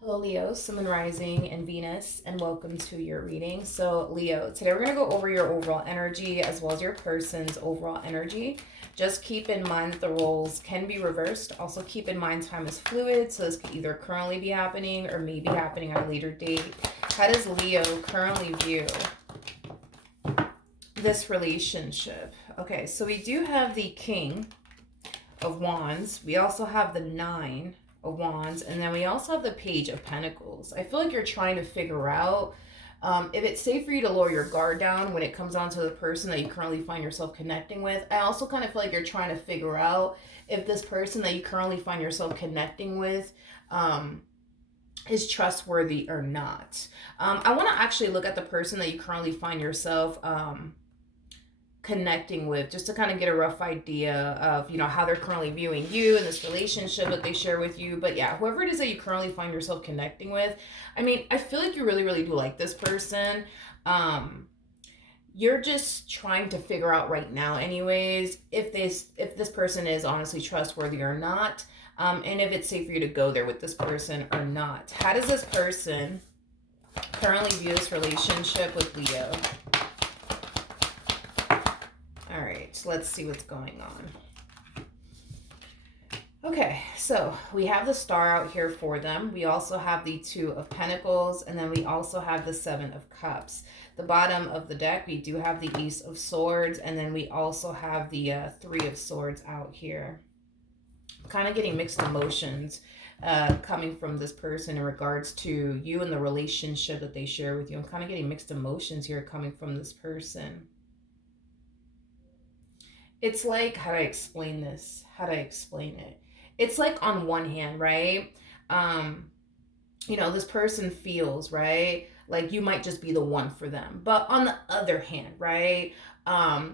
Hello, Leo, Sun, Moon, Rising, and Venus, and welcome to your reading. So, Leo, today we're going to go over your overall energy as well as your person's overall energy. Just keep in mind that the roles can be reversed. Also, keep in mind time is fluid, so this could either currently be happening or maybe happening at a later date. How does Leo currently view this relationship? Okay, so we do have the King of Wands. We also have the Nine of Wands, and then we also have the Page of Pentacles. I feel like you're trying to figure out if it's safe for you to lower your guard down when it comes down to the person that you currently find yourself connecting with. I also kind of feel like you're trying to figure out if this person that you currently find yourself connecting with is trustworthy or not. I want to actually look at the person that you currently find yourself connecting with, just to kind of get a rough idea of how they're currently viewing you and this relationship that they share with you. But yeah, whoever it is that you currently find yourself connecting with, I mean, I feel like you really do like this person. You're just trying to figure out right now anyways if this person is honestly trustworthy or not, and if it's safe for you to go there with this person or not. How does this person currently view this relationship with Leo? All right, let's see what's going on. Okay, so we have the Star out here for them. We also have the Two of Pentacles, and then we also have the Seven of Cups. The bottom of the deck, we do have the Ace of Swords, and then we also have the Three of Swords out here. Kind of getting mixed emotions coming from this person in regards to you and the relationship that they share with you. I'm kind of getting mixed emotions here coming from this person. It's like, how do I explain this? How do I explain it? It's like on one hand, right? This person feels, right? Like you might just be the one for them. But on the other hand, right?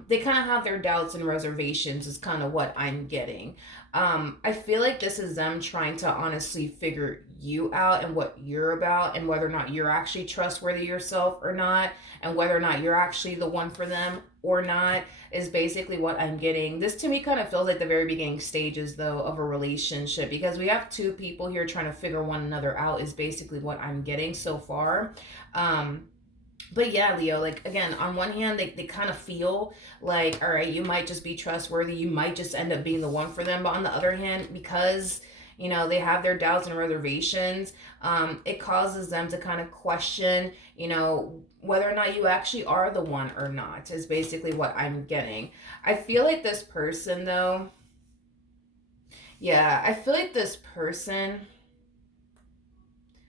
They kind of have their doubts and reservations is kind of what I'm getting. I feel like this is them trying to honestly figure you out and what you're about and whether or not you're actually trustworthy yourself or not, and whether or not you're actually the one for them or not is basically what I'm getting. This to me kind of feels like the very beginning stages though of a relationship, because we have two people here trying to figure one another out is basically what I'm getting so far. But yeah, Leo, like again, on one hand, they kind of feel like, all right, you might just be trustworthy, you might just end up being the one for them. But on the other hand, because they have their doubts and reservations, it causes them to kind of question, whether or not you actually are the one or not, is basically what I'm getting. I feel like this person, though, yeah, I feel like this person,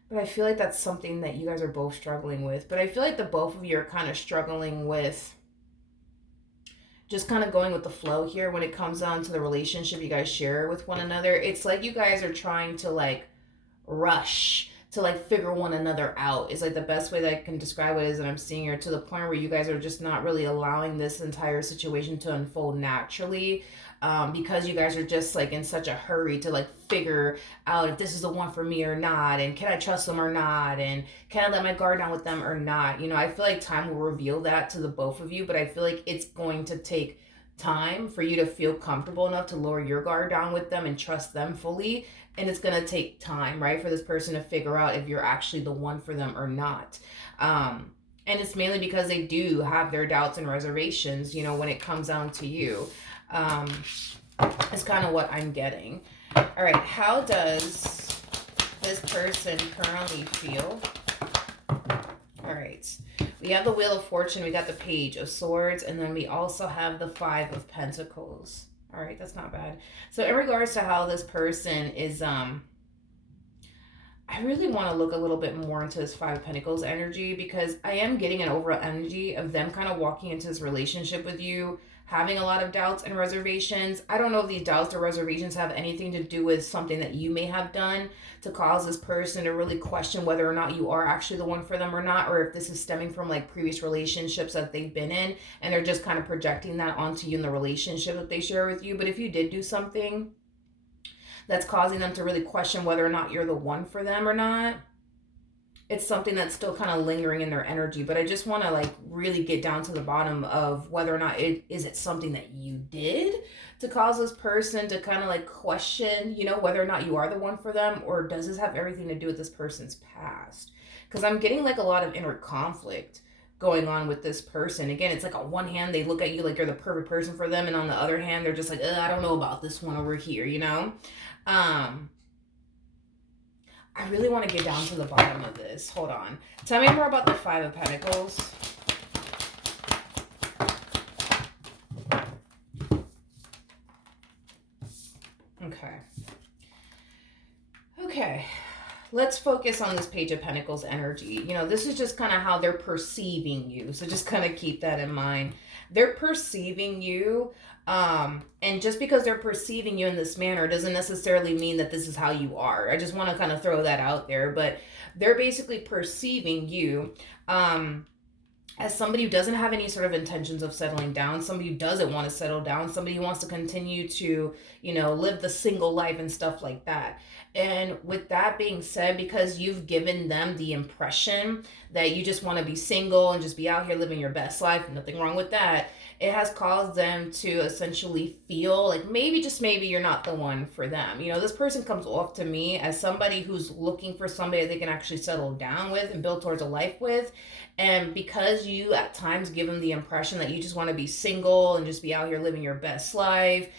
but I feel like that's something that you guys are both struggling with. But I feel like the both of you are kind of struggling with just kind of going with the flow here when it comes down to the relationship you guys share with one another. It's like you guys are trying to like rush to like figure one another out is like the best way that I can describe it is that I'm seeing here, to the point where you guys are just not really allowing this entire situation to unfold naturally, because you guys are just like in such a hurry to like figure out if this is the one for me or not, and can I trust them or not, and can I let my guard down with them or not. I feel like time will reveal that to the both of you, but I feel like it's going to take time for you to feel comfortable enough to lower your guard down with them and trust them fully. And it's going to take time, right, for this person to figure out if you're actually the one for them or not. And it's mainly because they do have their doubts and reservations, when it comes down to you. It's kind of what I'm getting. All right, how does this person currently feel? All right, we have the Wheel of Fortune, we got the Page of Swords, and then we also have the Five of Pentacles. All right, that's not bad. So in regards to how this person is, I really want to look a little bit more into this Five of Pentacles energy, because I am getting an overall energy of them kind of walking into this relationship with you, having a lot of doubts and reservations. I don't know if these doubts or reservations have anything to do with something that you may have done to cause this person to really question whether or not you are actually the one for them or not, or if this is stemming from like previous relationships that they've been in and they're just kind of projecting that onto you in the relationship that they share with you. But if you did do something that's causing them to really question whether or not you're the one for them or not, it's something that's still kind of lingering in their energy. But I just want to like really get down to the bottom of whether or not it something that you did to cause this person to kind of like question, whether or not you are the one for them, or does this have everything to do with this person's past? Because I'm getting like a lot of inner conflict going on with this person. Again, it's like on one hand they look at you like you're the perfect person for them, and on the other hand they're just like, I don't know about this one over here. I really want to get down to the bottom of this. Hold on. Tell me more about the Five of Pentacles. Okay. Okay. Let's focus on this Page of Pentacles energy. This is just kind of how they're perceiving you. So just kind of keep that in mind. They're perceiving you. And just because they're perceiving you in this manner doesn't necessarily mean that this is how you are. I just want to kind of throw that out there. But they're basically perceiving you as somebody who doesn't have any sort of intentions of settling down, somebody who doesn't want to settle down, somebody who wants to continue to, live the single life and stuff like that. And with that being said, because you've given them the impression that you just want to be single and just be out here living your best life, nothing wrong with that, it has caused them to essentially feel like maybe, just maybe, you're not the one for them. This person comes off to me as somebody who's looking for somebody they can actually settle down with and build towards a life with. And because you at times give them the impression that you just want to be single and just be out here living your best life,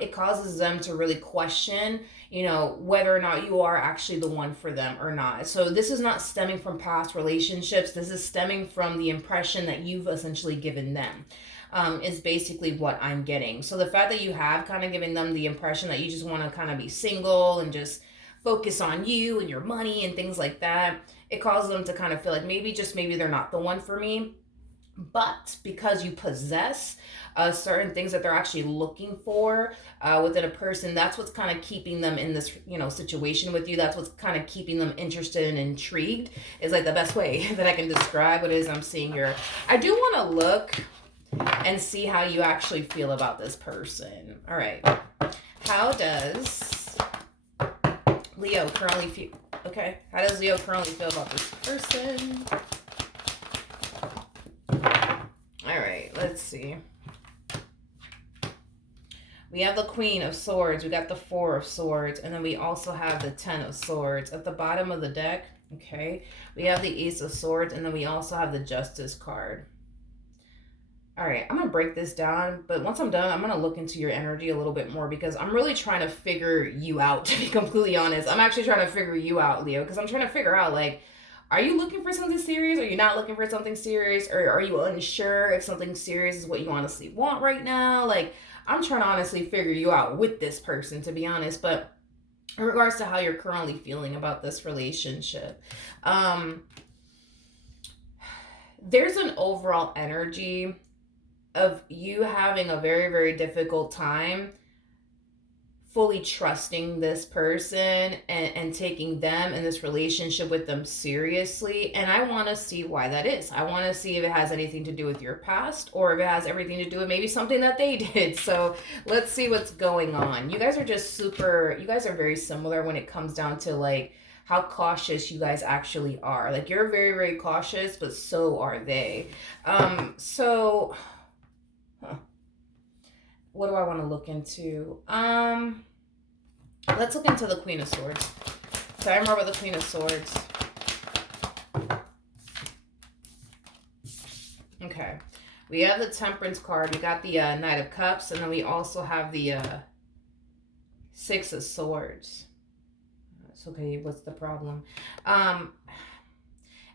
it causes them to really question, whether or not you are actually the one for them or not. So this is not stemming from past relationships. This is stemming from the impression that you've essentially given them. Is basically what I'm getting. So the fact that you have kind of given them the impression that you just want to kind of be single and just focus on you and your money and things like that, it causes them to kind of feel like maybe, just maybe, they're not the one for me. But because you possess certain things that they're actually looking for within a person, that's what's kind of keeping them in this, situation with you. That's what's kind of keeping them interested and intrigued, is like the best way that I can describe what it is I'm seeing here. I do want to look and see how you actually feel about this person. All right. How does Leo currently feel? Okay. How does Leo currently feel about this person? All right. Let's see. We have the Queen of Swords. We got the Four of Swords. And then we also have the Ten of Swords. At the bottom of the deck, okay, we have the Ace of Swords. And then we also have the Justice card. All right, I'm going to break this down, but once I'm done, I'm going to look into your energy a little bit more, because I'm really trying to figure you out, to be completely honest. I'm actually trying to figure you out, Leo, because I'm trying to figure out, like, are you looking for something serious? Are you not looking for something serious? Or are you unsure if something serious is what you honestly want right now? Like, I'm trying to honestly figure you out with this person, to be honest. But in regards to how you're currently feeling about this relationship, there's an overall energy of you having a very, very difficult time fully trusting this person and taking them and this relationship with them seriously. And I want to see why that is. I want to see if it has anything to do with your past, or if it has everything to do with maybe something that they did. So let's see what's going on. You guys are very similar when it comes down to like how cautious you guys actually are. Like, you're very, very cautious, but so are they. What do I want to look into? Let's look into the Queen of Swords. So I remember the Queen of Swords. Okay. We have the Temperance card. We got the Knight of Cups. And then we also have the Six of Swords. It's okay. What's the problem?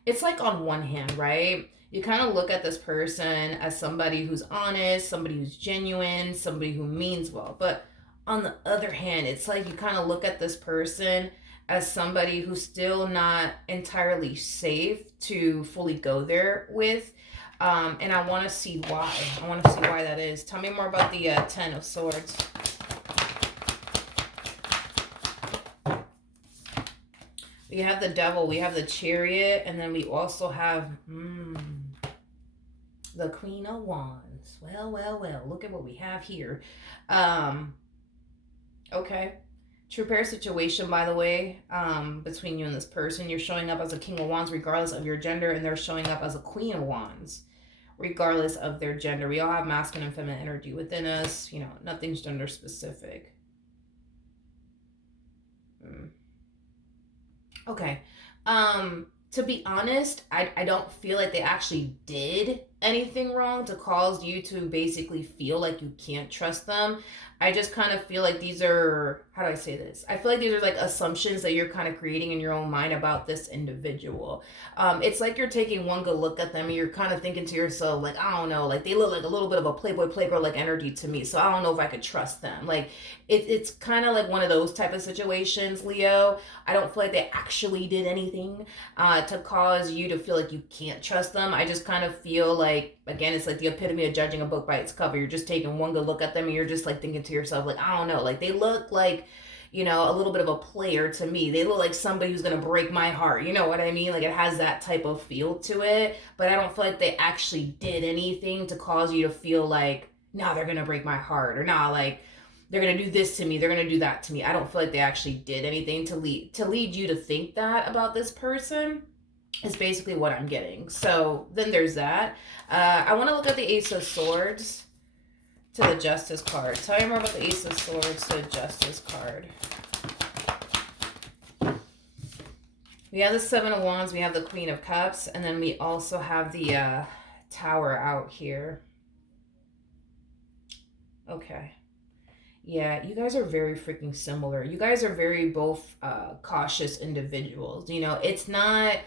It's like, on one hand, right? You kind of look at this person as somebody who's honest, somebody who's genuine, somebody who means well. But on the other hand, it's like you kind of look at this person as somebody who's still not entirely safe to fully go there with. And I want to see why. I want to see why that is. Tell me more about the Ten of Swords. We have the Devil, we have the Chariot, and then we also have the Queen of Wands. Well, look at what we have here. Okay. True pair situation, by the way, between you and this person. You're showing up as a King of Wands regardless of your gender, and they're showing up as a Queen of Wands regardless of their gender. We all have masculine and feminine energy within us. You know, nothing's gender specific. Okay. To be honest, I don't feel like they actually did anything wrong to cause you to basically feel like you can't trust them. I just kind of feel like these are, how do I say this? I feel like these are like assumptions that you're kind of creating in your own mind about this individual. It's like you're taking one good look at them and you're kind of thinking to yourself, like, I don't know, like they look like a little bit of a playboy playgirl like energy to me. So I don't know if I could trust them. Like it's kind of like one of those type of situations, Leo. I don't feel like they actually did anything to cause you to feel like you can't trust them. I just kind of feel like, again, it's like the epitome of judging a book by its cover. You're just taking one good look at them and you're just like thinking to yourself, like, I don't know, like they look like, you know, a little bit of a player to me. They look like somebody who's gonna break my heart. You know what I mean? Like it has that type of feel to it, but I don't feel like they actually did anything to cause you to feel like, nah, they're gonna break my heart, or nah, like they're gonna do this to me, they're gonna do that to me. I don't feel like they actually did anything to lead you to think that about this person. Is basically what I'm getting. So then there's that. I want to look at the Ace of Swords to the Justice card. Tell me more about the Ace of Swords to the Justice card. We have the Seven of Wands, we have the Queen of Cups, and then we also have the Tower out here. Okay. Yeah, you guys are very freaking similar. You guys are very both cautious individuals. You know, it's not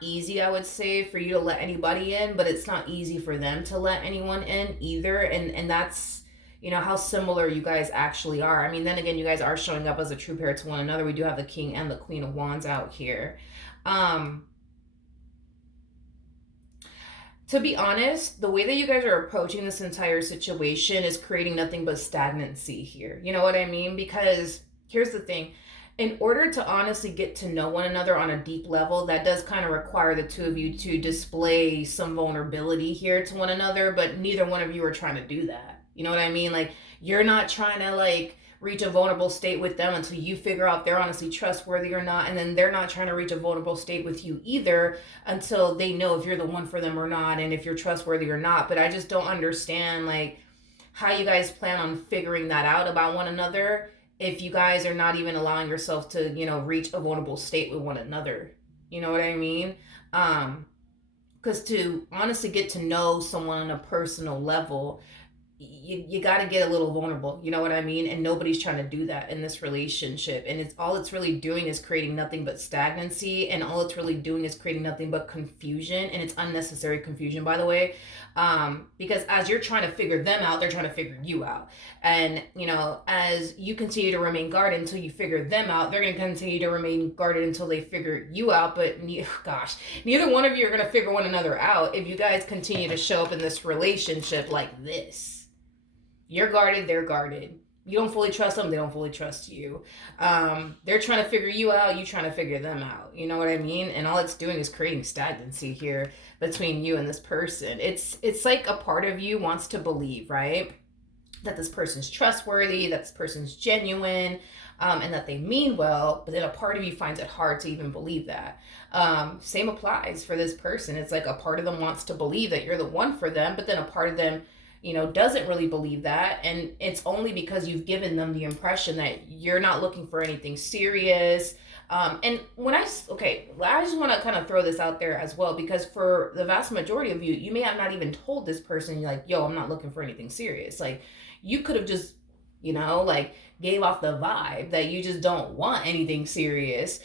easy, I would say, for you to let anybody in, but it's not easy for them to let anyone in either. And that's, you know, how similar you guys actually are. I mean, then again, you guys are showing up as a true pair to one another. We do have the King and the Queen of Wands out here. To be honest, the way that you guys are approaching this entire situation is creating nothing but stagnancy here. You know what I mean? Because here's the thing. In order to honestly get to know one another on a deep level, that does kind of require the two of you to display some vulnerability here to one another, but neither one of you are trying to do that. You know what I mean? Like, you're not trying to, like, reach a vulnerable state with them until you figure out they're honestly trustworthy or not, and then they're not trying to reach a vulnerable state with you either until they know if you're the one for them or not, and if you're trustworthy or not. But I just don't understand, like, how you guys plan on figuring that out about one another if you guys are not even allowing yourself to, you know, reach a vulnerable state with one another. You know what I mean? Because to honestly get to know someone on a personal level, you got to get a little vulnerable, you know what I mean? And nobody's trying to do that in this relationship. And it's really doing is creating nothing but stagnancy, and all it's really doing is creating nothing but confusion, and it's unnecessary confusion, by the way. Because as you're trying to figure them out, they're trying to figure you out. And, you know, as you continue to remain guarded until you figure them out, they're going to continue to remain guarded until they figure you out. But neither one of you are going to figure one another out if you guys continue to show up in this relationship like this. You're guarded, they're guarded. You don't fully trust them, they don't fully trust you. They're trying to figure you out, you trying to figure them out. You know what I mean? And all it's doing is creating stagnancy here between you and this person. It's like a part of you wants to believe, right? That this person's trustworthy, that this person's genuine, and that they mean well, but then a part of you finds it hard to even believe that. Same applies for this person. It's like a part of them wants to believe that you're the one for them, but then a part of them, you know, doesn't really believe that. And it's only because you've given them the impression that you're not looking for anything serious. And I just want to kind of throw this out there as well, because for the vast majority of you, you may have not even told this person, like, yo, I'm not looking for anything serious. Like, you could have just, you know, like, gave off the vibe that you just don't want anything serious.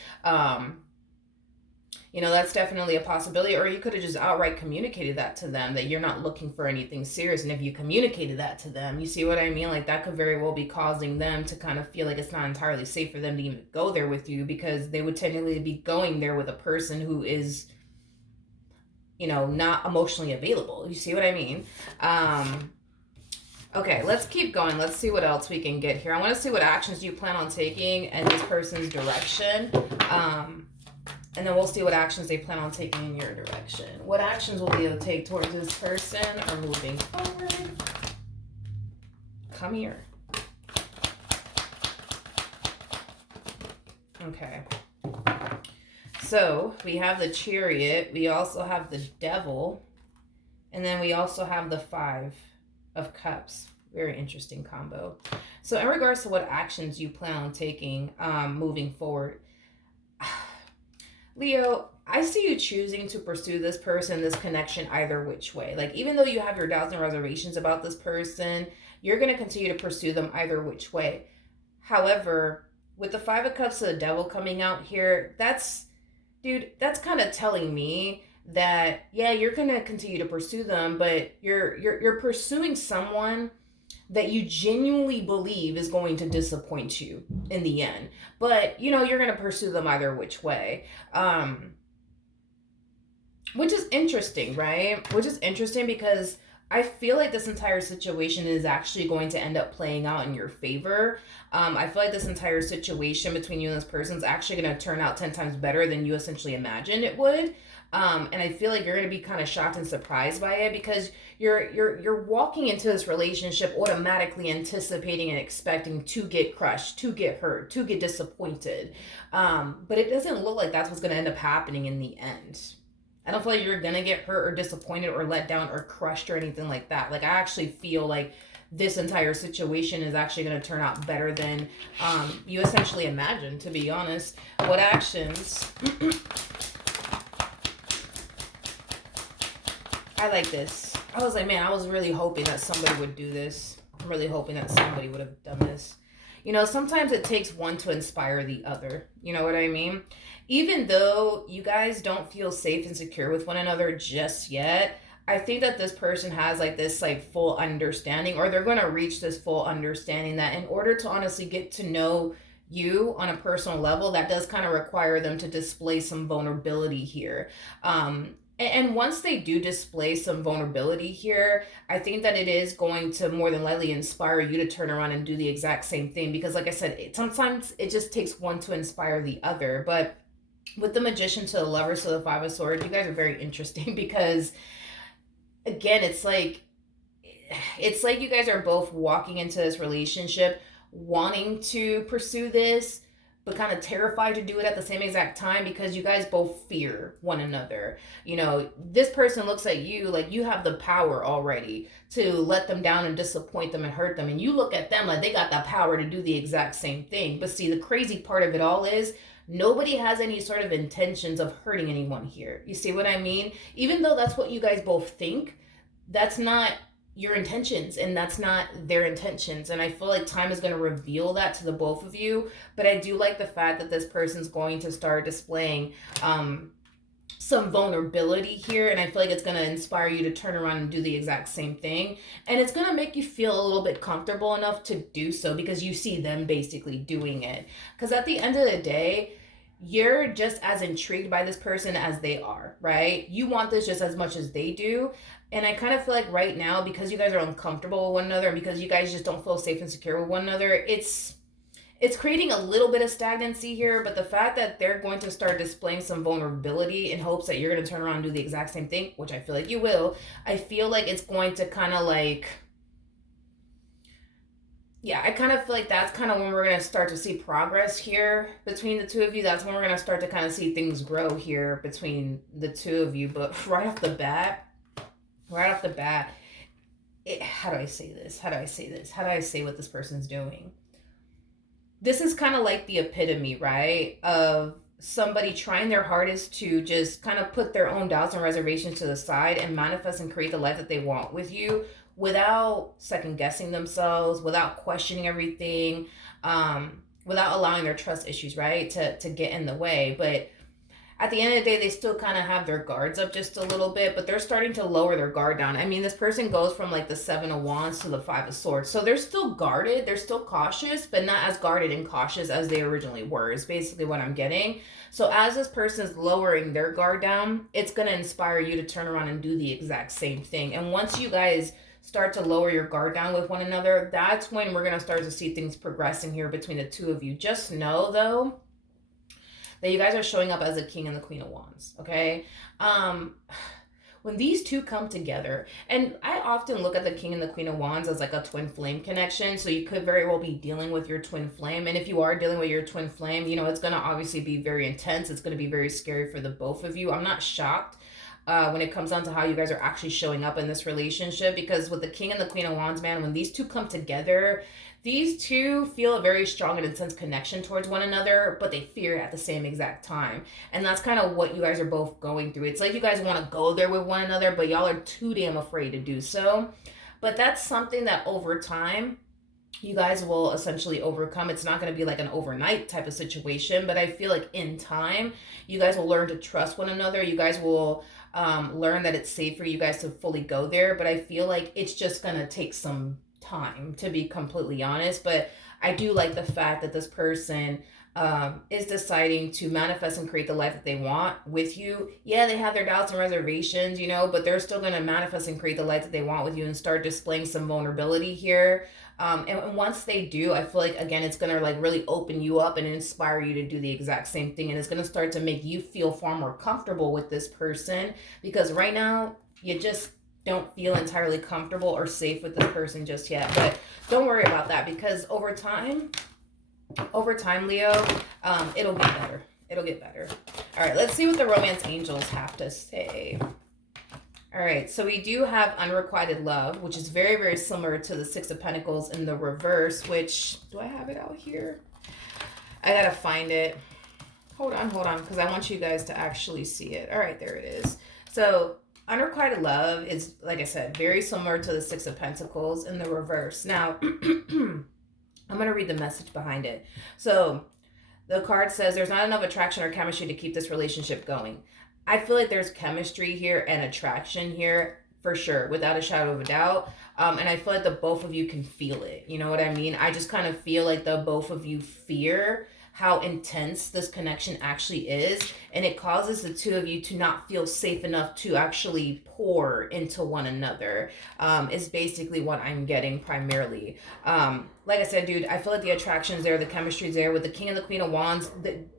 You know, that's definitely a possibility. Or you could have just outright communicated that to them, that you're not looking for anything serious. And if you communicated that to them, you see what I mean? Like, that could very well be causing them to kind of feel like it's not entirely safe for them to even go there with you, because they would technically be going there with a person who is, you know, not emotionally available. You see what I mean? Okay, let's keep going. Let's see what else we can get here. I want to see what actions you plan on taking in this person's direction. And then we'll see what actions they plan on taking in your direction. What actions will be able to take towards this person or moving forward? Come here. Okay. So we have the Chariot. We also have the Devil. And then we also have the Five of Cups. Very interesting combo. So in regards to what actions you plan on taking moving forward, Leo, I see you choosing to pursue this person, this connection, either which way. Like, even though you have your doubts and reservations about this person, you're going to continue to pursue them either which way. However, with the Five of Cups of the Devil coming out here, that's kind of telling me that, yeah, you're going to continue to pursue them, but you're pursuing someone that you genuinely believe is going to disappoint you in the end. But, you're going to pursue them either which way. Which is interesting, right? Which is interesting because I feel like this entire situation is actually going to end up playing out in your favor. I feel like this entire situation between you and this person is actually going to turn out 10 times better than you essentially imagined it would. And I feel like you're going to be kind of shocked and surprised by it because you're walking into this relationship automatically anticipating and expecting to get crushed, to get hurt, to get disappointed. But it doesn't look like that's what's going to end up happening in the end. I don't feel like you're going to get hurt or disappointed or let down or crushed or anything like that. Like, I actually feel like this entire situation is actually going to turn out better than you essentially imagined, to be honest. What actions? I like this. I was like, man, I was really hoping that somebody would do this. I'm really hoping that somebody would have done this. Sometimes it takes one to inspire the other. You know what I mean? Even though you guys don't feel safe and secure with one another just yet, I think that this person has this full understanding, or they're going to reach this full understanding that in order to honestly get to know you on a personal level, that does kind of require them to display some vulnerability here. And once they do display some vulnerability here, I think that it is going to more than likely inspire you to turn around and do the exact same thing. Because like I said, sometimes it just takes one to inspire the other. But with the Magician to the Lovers to the Five of Swords, you guys are very interesting because, again, it's like you guys are both walking into this relationship wanting to pursue this, but kind of terrified to do it at the same exact time because you guys both fear one another. This person looks at you like you have the power already to let them down and disappoint them and hurt them. And you look at them like they got the power to do the exact same thing. But see, the crazy part of it all is nobody has any sort of intentions of hurting anyone here. You see what I mean? Even though that's what you guys both think, that's not your intentions and that's not their intentions. And I feel like time is going to reveal that to the both of you. But I do like the fact that this person's going to start displaying some vulnerability here, and I feel like it's going to inspire you to turn around and do the exact same thing, and it's going to make you feel a little bit comfortable enough to do so because you see them basically doing it. Because at the end of the day, you're just as intrigued by this person as they are, right? You want this just as much as they do. And I kind of feel like right now, because you guys are uncomfortable with one another and because you guys just don't feel safe and secure with one another, it's creating a little bit of stagnancy here. But the fact that they're going to start displaying some vulnerability in hopes that you're going to turn around and do the exact same thing, which I feel like you will, I feel like it's going to kind of I kind of feel like that's kind of when we're going to start to see progress here between the two of you. That's when we're going to start to kind of see things grow here between the two of you. But right off the bat, how do I say this? How do I say what this person's doing? This is kind of like the epitome, right, of somebody trying their hardest to just kind of put their own doubts and reservations to the side and manifest and create the life that they want with you without second guessing themselves, without questioning everything, without allowing their trust issues, right, to get in the way. But at the end of the day, they still kind of have their guards up just a little bit, but they're starting to lower their guard down. I mean, this person goes from the Seven of Wands to the Five of Swords. So they're still guarded, they're still cautious, but not as guarded and cautious as they originally were, is basically what I'm getting. So as this person's lowering their guard down, it's going to inspire you to turn around and do the exact same thing. And once you guys start to lower your guard down with one another, that's when we're going to start to see things progressing here between the two of you. Just know, though, that you guys are showing up as a King and the Queen of Wands, okay? when these two come together, and I often look at the King and the Queen of Wands as like a twin flame connection. So you could very well be dealing with your twin flame. And if you are dealing with your twin flame, it's going to obviously be very intense. It's going to be very scary for the both of you. I'm not shocked when it comes down to how you guys are actually showing up in this relationship, because with the King and the Queen of Wands, man, when these two come together, these two feel a very strong and intense connection towards one another, but they fear at the same exact time. And that's kind of what you guys are both going through. It's like you guys want to go there with one another, but y'all are too damn afraid to do so. But that's something that over time, you guys will essentially overcome. It's not going to be like an overnight type of situation, but I feel like in time, you guys will learn to trust one another. You guys will learn that it's safe for you guys to fully go there. But I feel like it's just going to take some time, to be completely honest. But I do like the fact that this person is deciding to manifest and create the life that they want with you. Yeah, they have their doubts and reservations, but they're still going to manifest and create the life that they want with you and start displaying some vulnerability here. And once they do, I feel like, again, it's going to like really open you up and inspire you to do the exact same thing. And it's going to start to make you feel far more comfortable with this person, because right now you just don't feel entirely comfortable or safe with this person just yet. But don't worry about that, because over time, Leo, it'll get better. It'll get better. All right, let's see what the romance angels have to say. All right, so we do have unrequited love, which is very, very similar to the Six of Pentacles in the reverse, which, do I have it out here? I gotta find it. Hold on, because I want you guys to actually see it. All right, there it is. So unrequited love is, like I said, very similar to the Six of Pentacles in the reverse. Now, I'm going to read the message behind it. So the card says there's not enough attraction or chemistry to keep this relationship going. I feel like there's chemistry here and attraction here for sure, without a shadow of a doubt. And I feel like the both of you can feel it. You know what I mean? I just kind of feel like the both of you fear how intense this connection actually is, and it causes the two of you to not feel safe enough to actually pour into one another, is basically what I'm getting primarily. Like I said, dude, I feel like the attraction's there, the chemistry's there. With the King and the Queen of Wands,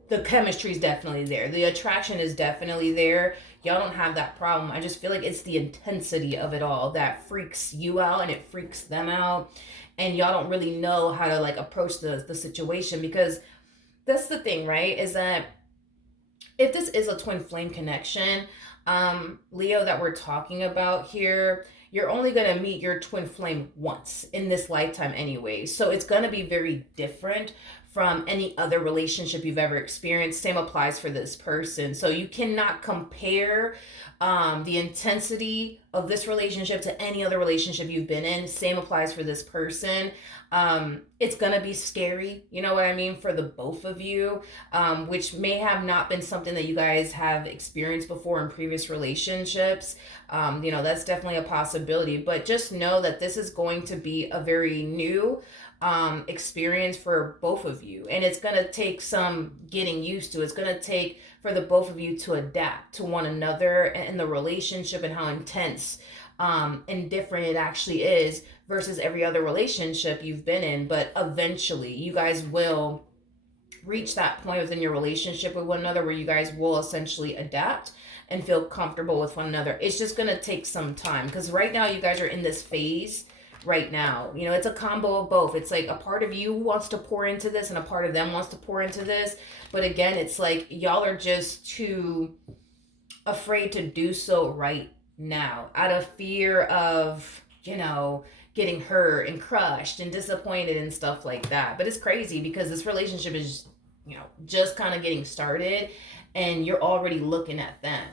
the chemistry's definitely there. The attraction is definitely there. Y'all don't have that problem. I just feel like it's the intensity of it all that freaks you out and it freaks them out. And y'all don't really know how to like approach the situation, because that's the thing, right? Is that if this is a twin flame connection, Leo, that we're talking about here, you're only going to meet your twin flame once in this lifetime anyway. So it's going to be very different from any other relationship you've ever experienced. Same applies for this person. So you cannot compare the intensity of this relationship to any other relationship you've been in. Same applies for this person. It's gonna be scary, you know what I mean, for the both of you, which may have not been something that you guys have experienced before in previous relationships. That's definitely a possibility, but just know that this is going to be a very new experience for both of you, and it's gonna take some getting used to. It's gonna take for the both of you to adapt to one another and the relationship and how intense and different it actually is versus every other relationship you've been in. But eventually you guys will reach that point within your relationship with one another where you guys will essentially adapt and feel comfortable with one another. It's just going to take some time, because right now you guys are in this phase right now. It's a combo of both. It's like a part of you wants to pour into this and a part of them wants to pour into this. But again, it's like y'all are just too afraid to do so right now out of fear of, getting hurt and crushed and disappointed and stuff like that. But it's crazy because this relationship is, just kind of getting started, and you're already looking at them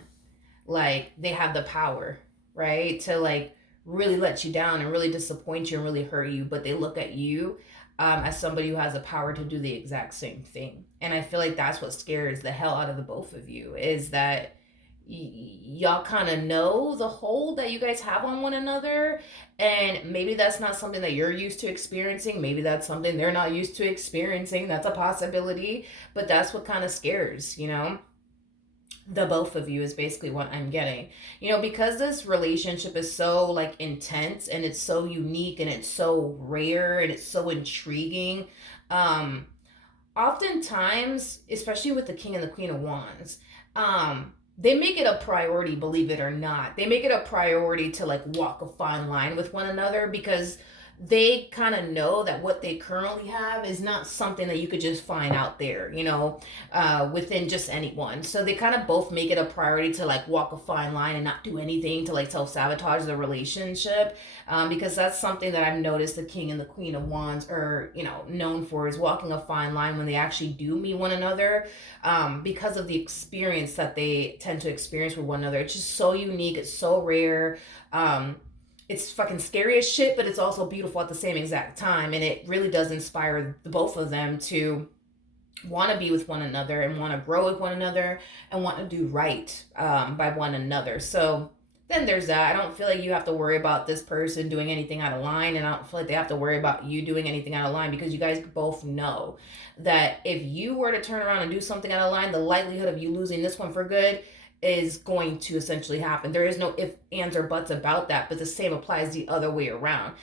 like they have the power, right? To like really let you down and really disappoint you and really hurt you. But they look at you as somebody who has the power to do the exact same thing. And I feel like that's what scares the hell out of the both of you, is that y'all kind of know the hold that you guys have on one another, and maybe that's not something that you're used to experiencing. Maybe that's something they're not used to experiencing. That's a possibility, but that's what kind of scares the both of you, is basically what I'm getting. Because this relationship is so like intense and it's so unique and it's so rare and it's so intriguing, oftentimes, especially with the King and the Queen of Wands, they make it a priority, believe it or not. They make it a priority to like walk a fine line with one another, because they kind of know that what they currently have is not something that you could just find out there, within just anyone. So they kind of both make it a priority to like walk a fine line and not do anything to like self sabotage the relationship, because that's something that I've noticed the King and the Queen of Wands are, known for, is walking a fine line when they actually do meet one another, because of the experience that they tend to experience with one another. It's just so unique. It's so rare. It's fucking scary as shit, but it's also beautiful at the same exact time. And it really does inspire the both of them to want to be with one another and want to grow with one another and want to do right, by one another. So then there's that. I don't feel like you have to worry about this person doing anything out of line, and I don't feel like they have to worry about you doing anything out of line, because you guys both know that if you were to turn around and do something out of line, the likelihood of you losing this one for good is going to essentially happen. There is no if, ands, or buts about that, but the same applies the other way around.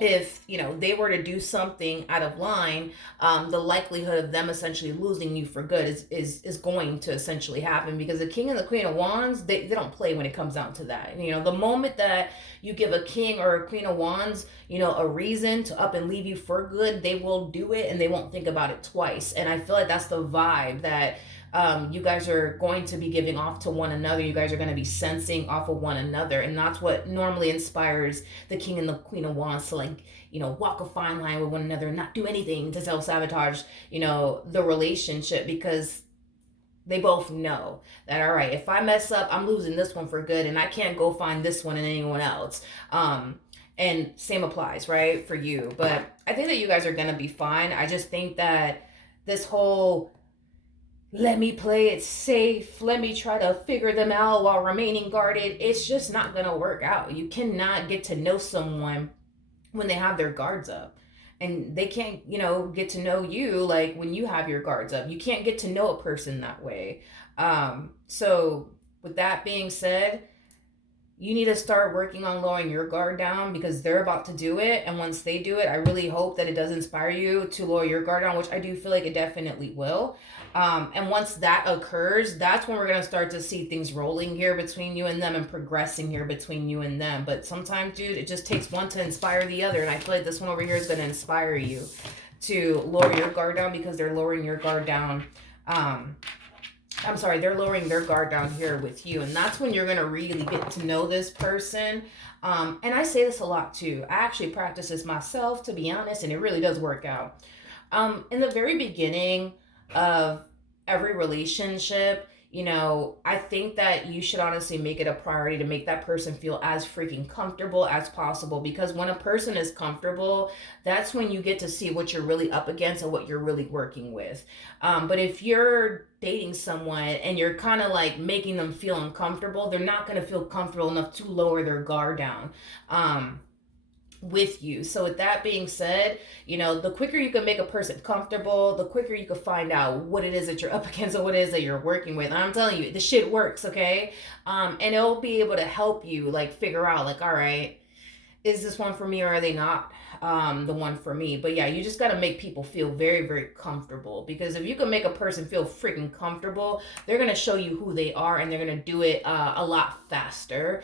If they were to do something out of line, the likelihood of them essentially losing you for good is going to essentially happen, because the King and the Queen of Wands, they don't play when it comes down to that. The moment that you give a King or a Queen of Wands a reason to up and leave you for good, they will do it and they won't think about it twice. And I feel like that's the vibe that you guys are going to be giving off to one another. You guys are going to be sensing off of one another, and that's what normally inspires the King and the Queen of Wands to walk a fine line with one another and not do anything to self-sabotage the relationship, because they both know that, all right, if I mess up, I'm losing this one for good, and I can't go find this one and anyone else. And same applies, right, for you. But I think that you guys are going to be fine. I just think that this whole let me play it safe, let me try to figure them out while remaining guarded, it's just not going to work out. You cannot get to know someone when they have their guards up. And they can't, get to know you like when you have your guards up. You can't get to know a person that way. So with that being said, you need to start working on lowering your guard down, because they're about to do it. And once they do it, I really hope that it does inspire you to lower your guard down, which I do feel like it definitely will. And once that occurs, that's when we're going to start to see things rolling here between you and them and progressing here between you and them. But sometimes, dude, it just takes one to inspire the other. And I feel like this one over here is going to inspire you to lower your guard down, because they're lowering your guard down. They're lowering their guard down here with you. And that's when you're going to really get to know this person. And I say this a lot too. I actually practice this myself, to be honest, and it really does work out. In the very beginning of every relationship, I think that you should honestly make it a priority to make that person feel as freaking comfortable as possible, because when a person is comfortable, that's when you get to see what you're really up against and what you're really working with. But if you're dating someone and you're kind of like making them feel uncomfortable, they're not going to feel comfortable enough to lower their guard down with you. So with that being said, the quicker you can make a person comfortable, the quicker you can find out what it is that you're up against and what it is that you're working with. And I'm telling you, the shit works, okay? And it'll be able to help you figure out all right, is this one for me or are they not the one for me? But yeah, you just got to make people feel very, very comfortable, because if you can make a person feel freaking comfortable, they're going to show you who they are, and they're going to do it a lot faster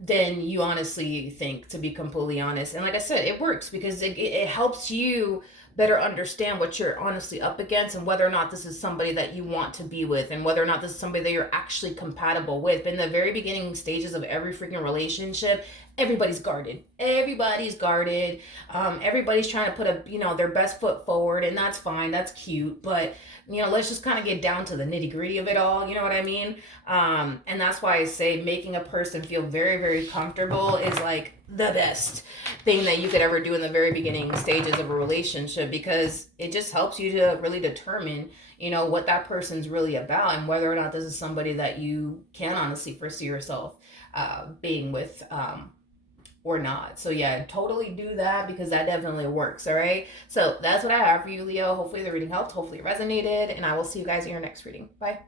than you honestly think, to be completely honest. And like I said, it works because it helps you better understand what you're honestly up against, and whether or not this is somebody that you want to be with, and whether or not this is somebody that you're actually compatible with. But in the very beginning stages of every freaking relationship, everybody's guarded. Everybody's guarded. Everybody's trying to put their best foot forward, and that's fine. That's cute. But let's just kind of get down to the nitty gritty of it all. You know what I mean? And that's why I say making a person feel very, very comfortable is the best thing that you could ever do in the very beginning stages of a relationship, because it just helps you to really determine what that person's really about, and whether or not this is somebody that you can honestly foresee yourself being with or not. So yeah, totally do that, because that definitely works. All right, so that's what I have for you, Leo. Hopefully the reading helped, hopefully it resonated, and I will see you guys in your next reading. Bye.